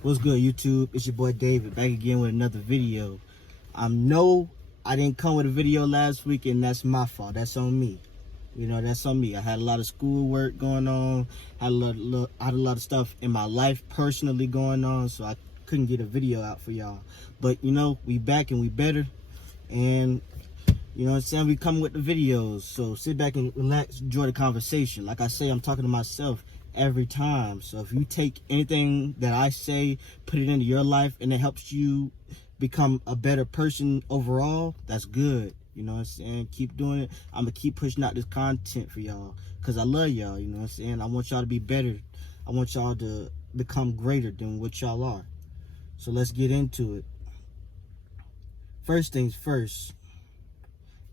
What's good, YouTube? It's your boy David back again with another video. No, I didn't come with a video last week, and that's my fault. That's on me. That's on me. I had a lot of schoolwork going on. Had a lot of stuff in my life personally going on, so I couldn't get a video out for y'all. But we back and we better, and we coming with the videos. So sit back and relax, enjoy the conversation. Like I say, I'm talking to myself every time. So if you take anything that I say, put it into your life, and it helps you become a better person overall, that's good. You know what I'm saying? Keep doing it. I'm gonna keep pushing out this content for y'all because I love y'all. You know what I'm saying? I want y'all to be better. I want y'all to become greater than what y'all are. So let's get into it. First things first,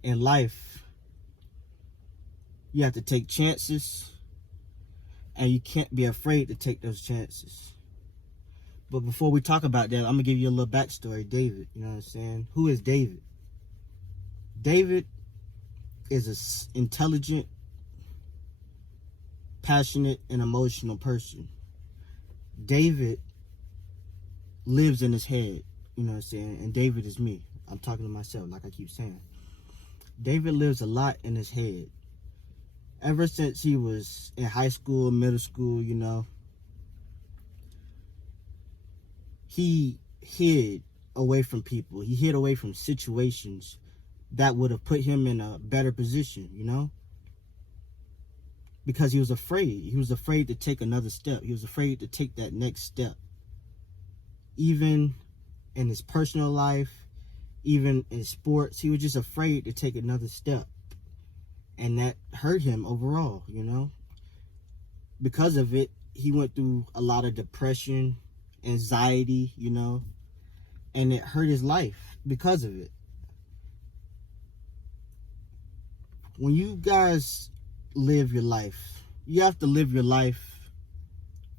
in life, you have to take chances, and you can't be afraid to take those chances. But before we talk about that, I'm going to give you a little backstory. David, you know what I'm saying? Who is David? David is an intelligent, passionate, and emotional person. David lives in his head, you know what I'm saying? And David is me. I'm talking to myself, like I keep saying. David lives a lot in his head. Ever since he was in high school, middle school, he hid away from people. He hid away from situations that would have put him in a better position, because he was afraid. He was afraid to take another step. He was afraid to take that next step. Even in his personal life, even in sports, he was just afraid to take another step. And that hurt him overall, Because of it, he went through a lot of depression, anxiety, and it hurt his life because of it. When you guys live your life, you have to live your life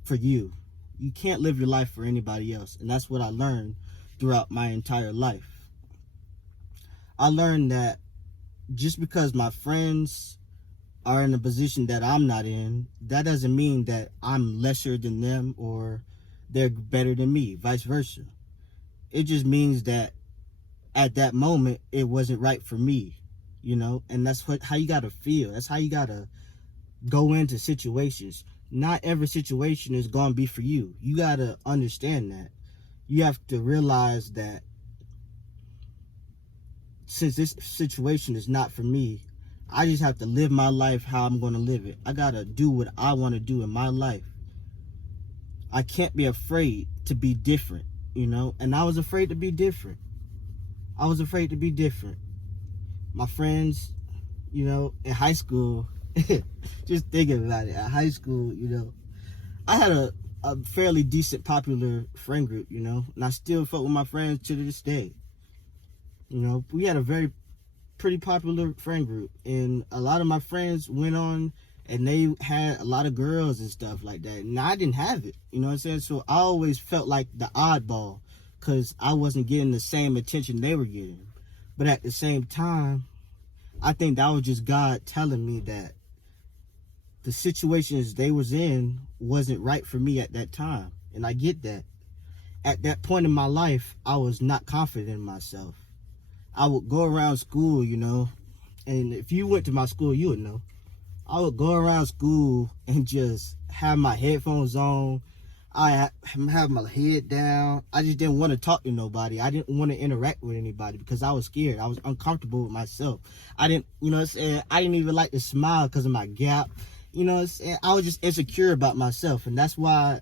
for you. You can't live your life for anybody else. And that's what I learned throughout my entire life. I learned that just because my friends are in a position that I'm not in, that doesn't mean that I'm lesser than them or they're better than me, vice versa. It just means that at that moment, it wasn't right for me, and that's how you got to feel. That's how you got to go into situations. Not every situation is going to be for you. You got to understand that. You have to realize that since this situation is not for me, I just have to live my life how I'm going to live it. I got to do what I want to do in my life. I can't be afraid to be different, and I was afraid to be different. I was afraid to be different. My friends, in high school, just thinking about it, at high school, I had a fairly decent, popular friend group, and I still fuck with my friends to this day. We had a pretty popular friend group, and a lot of my friends went on and they had a lot of girls and stuff like that, and I didn't have it, you know what I'm saying? So I always felt like the oddball because I wasn't getting the same attention they were getting. But at the same time, I think that was just God telling me that the situations they was in wasn't right for me at that time, and I get that. At that point in my life, I was not confident in myself. I would go around school, and if you went to my school, you would know. I would go around school and just have my headphones on. I have my head down. I just didn't want to talk to nobody. I didn't want to interact with anybody because I was scared. I was uncomfortable with myself. I didn't, I didn't even like to smile because of my gap. I was just insecure about myself, and that's why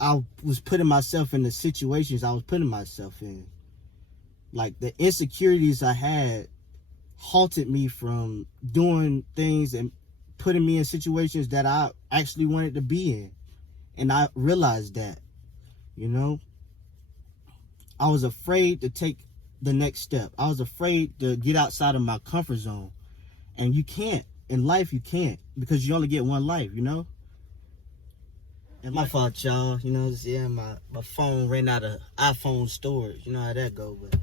I was putting myself in the situations I was putting myself in. Like, the insecurities I had halted me from doing things and putting me in situations that I actually wanted to be in. And I realized that, I was afraid to take the next step. I was afraid to get outside of my comfort zone. And you can't. In life, you can't, because you only get one life, And my fault, y'all. My phone ran out of iPhone storage. You know how that go, but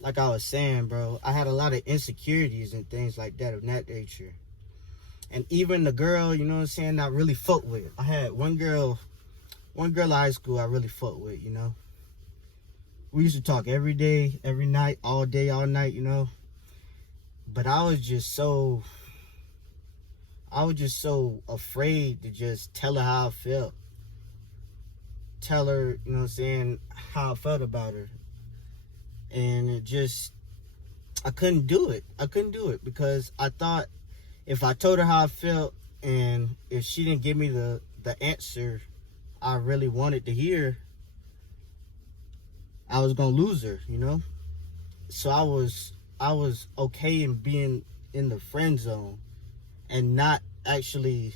like I was saying, bro, I had a lot of insecurities and things like that of that nature. And even the girl, I really fucked with. I had one girl one girl in high school I really fucked with, you know. We used to talk every day, every night, all day, all night, you know. But I was just so afraid to just tell her how I felt. Tell her, you know what I'm saying, how I felt about her. And it just, I couldn't do it. Because I thought if I told her how I felt and if she didn't give me the answer I really wanted to hear, I was gonna lose her, you know. So I was okay in being in the friend zone and not actually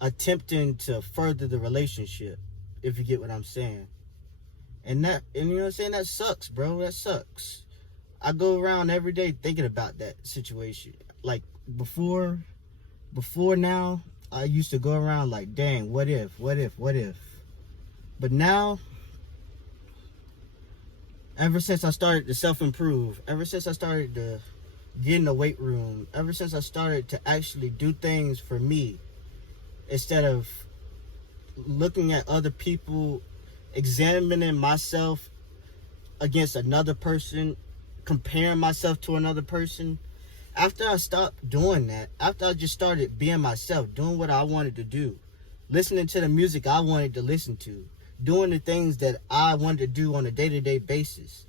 attempting to further the relationship, if you get what I'm saying. And you know what I'm saying, that sucks, bro. That sucks. I go around every day thinking about that situation. Like before now, I used to go around like, dang, what if? But now, ever since I started to self-improve, ever since I started to get in the weight room, ever since I started to actually do things for me, instead of looking at other people, examining myself against another person, comparing myself to another person. After I stopped doing that, after I just started being myself, doing what I wanted to do, listening to the music I wanted to listen to, doing the things that I wanted to do on a day-to-day basis,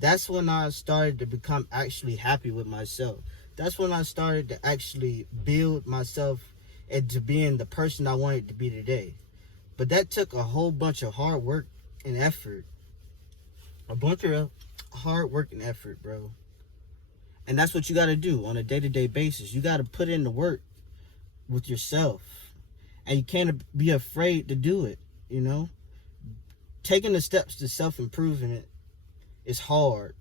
that's when I started to become actually happy with myself. That's when I started to actually build myself into being the person I wanted to be today. But that took a whole bunch of hard work and effort. A bunch of hard work and effort, bro. And that's what you got to do on a day-to-day basis. You got to put in the work with yourself. And you can't be afraid to do it, you know. Taking the steps to self-improvement is hard.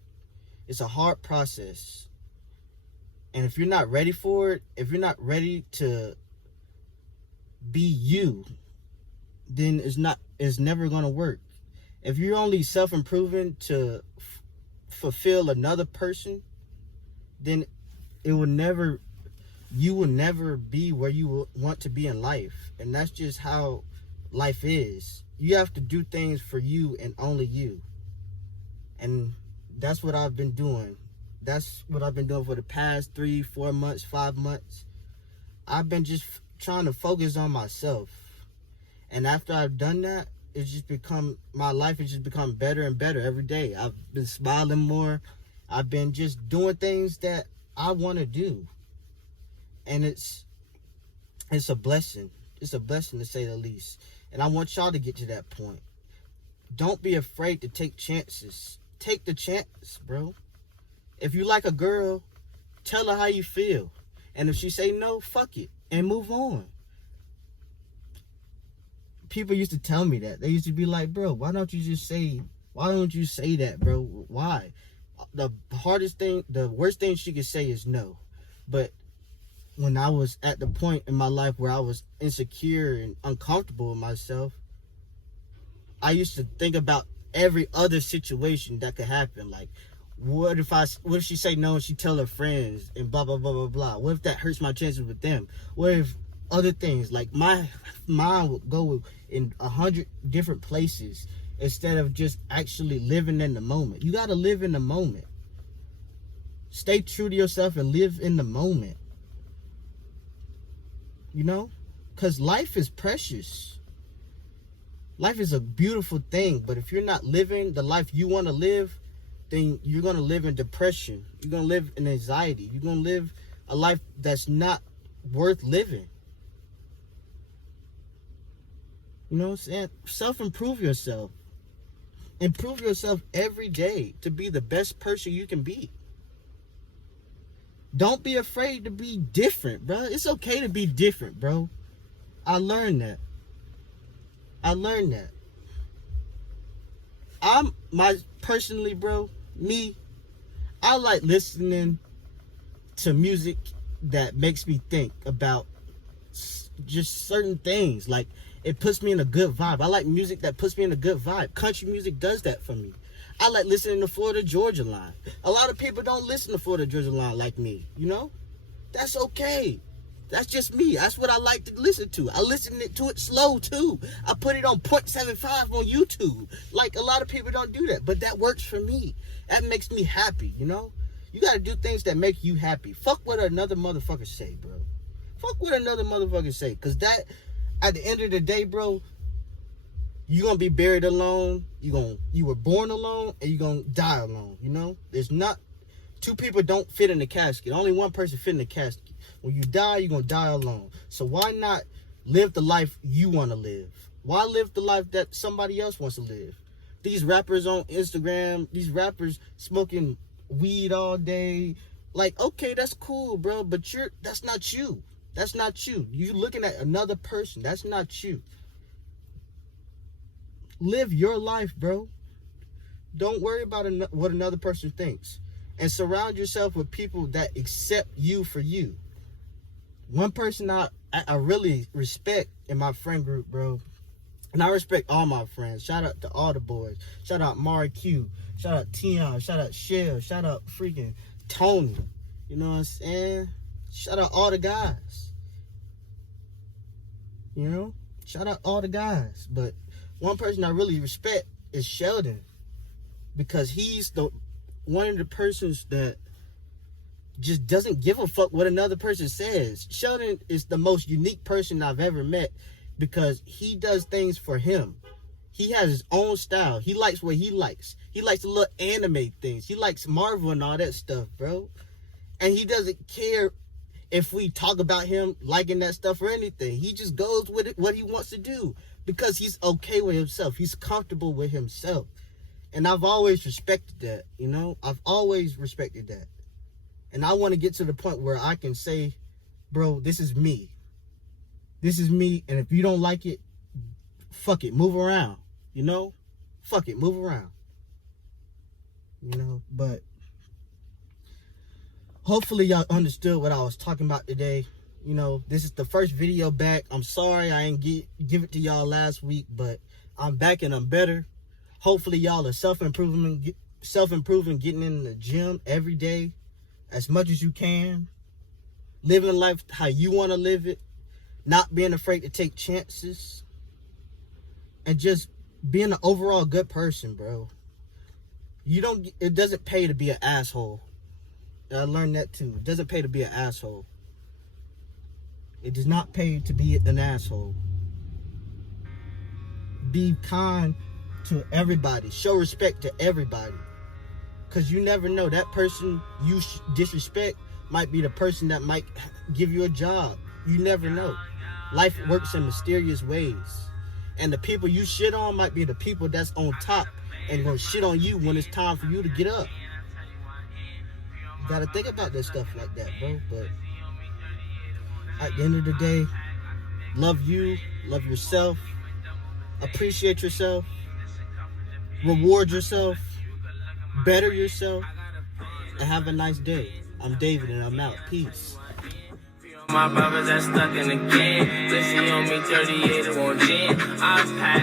It's a hard process. And if you're not ready for it, if you're not ready to be you, then it's never going to work. If you're only self-improving to fulfill another person, then you will never be where you want to be in life. And that's just how life is. You have to do things for you and only you. And that's what I've been doing. That's what I've been doing for the past 3, 4 months, 5 months. I've been just trying to focus on myself. And after I've done that, my life has just become better and better every day. I've been smiling more. I've been just doing things that I want to do. And it's a blessing. It's a blessing, to say the least. And I want y'all to get to that point. Don't be afraid to take chances. Take the chance, bro. If you like a girl, tell her how you feel. And if she say no, fuck it and move on. People used to tell me that. They used to be like, bro, why don't you say that, bro? Why? The worst thing she could say is no. But when I was at the point in my life where I was insecure and uncomfortable with myself, I used to think about every other situation that could happen. Like, what if she say no and she tell her friends and blah, blah, blah, blah, blah? What if that hurts my chances with them? What if other things, like my mind would go in 100 different places instead of just actually living in the moment. You got to live in the moment. Stay true to yourself and live in the moment. You know? Because life is precious. Life is a beautiful thing, but if you're not living the life you want to live, then you're going to live in depression. You're going to live in anxiety. You're going to live a life that's not worth living. You know what I'm saying? Self-improve yourself. Improve yourself every day to be the best person you can be. Don't be afraid to be different, bro. It's okay to be different, bro. I learned that. Personally, bro, I like listening to music that makes me think about just certain things. Like, it puts me in a good vibe. I like music that puts me in a good vibe. Country music does that for me. I like listening to Florida Georgia Line. A lot of people don't listen to Florida Georgia Line like me, you know? That's okay. That's just me. That's what I like to listen to. I listen to it slow too. I put it on 0.75 on YouTube. Like, a lot of people don't do that, but that works for me. That makes me happy, you know? You gotta do things that make you happy. Fuck what another motherfucker say, bro. Fuck what another motherfucker say. Cause that, at the end of the day, bro, you gonna be buried alone. You were born alone, and you gonna die alone, you know? There's not, two people don't fit in the casket. Only one person fit in the casket. When you die, you're going to die alone. So why not live the life you want to live? Why live the life that somebody else wants to live? These rappers on Instagram, these rappers smoking weed all day. Like, okay, that's cool, bro, but that's not you. That's not you. You're looking at another person. That's not you. Live your life, bro. Don't worry about what another person thinks. And surround yourself with people that accept you for you. One person I really respect in my friend group, bro, and I respect all my friends. Shout out to all the boys. Shout out Mari Q. Shout out Tion. Shout out Shell. Shout out freaking Tony. You know what I'm saying? Shout out all the guys. You know? Shout out all the guys. But one person I really respect is Sheldon. Because he's one of the persons that just doesn't give a fuck what another person says. Sheldon is the most unique person I've ever met because he does things for him. He has his own style. He likes what he likes. He likes to look anime things. He likes Marvel and all that stuff, bro. And he doesn't care if we talk about him liking that stuff or anything. He just goes with it, what he wants to do, because he's okay with himself. He's comfortable with himself. And I've always respected that, you know? I've always respected that. And I want to get to the point where I can say, bro, this is me. This is me. And if you don't like it, fuck it. Move around. You know? Fuck it. Move around. You know? But hopefully y'all understood what I was talking about today. You know, this is the first video back. I'm sorry I ain't give it to y'all last week, but I'm back and I'm better. Hopefully y'all are self-improving, getting in the gym every day as much as you can. Living life how you want to live it. Not being afraid to take chances. And just being an overall good person, bro. It doesn't pay to be an asshole. I learned that too. It doesn't pay to be an asshole. It does not pay to be an asshole. Be kind to everybody. Show respect to everybody. Because you never know. That person you disrespect might be the person that might give you a job. You never know. Life works in mysterious ways. And the people you shit on might be the people that's on top and gonna shit on you when it's time for you to get up. You gotta think about that stuff like that, bro. But at the end of the day, love you, love yourself, appreciate yourself, reward yourself, better yourself, and have a nice day. I'm David and I'm out. Peace. My brothers that stuck in the game. They see on me 38 on gin. I pack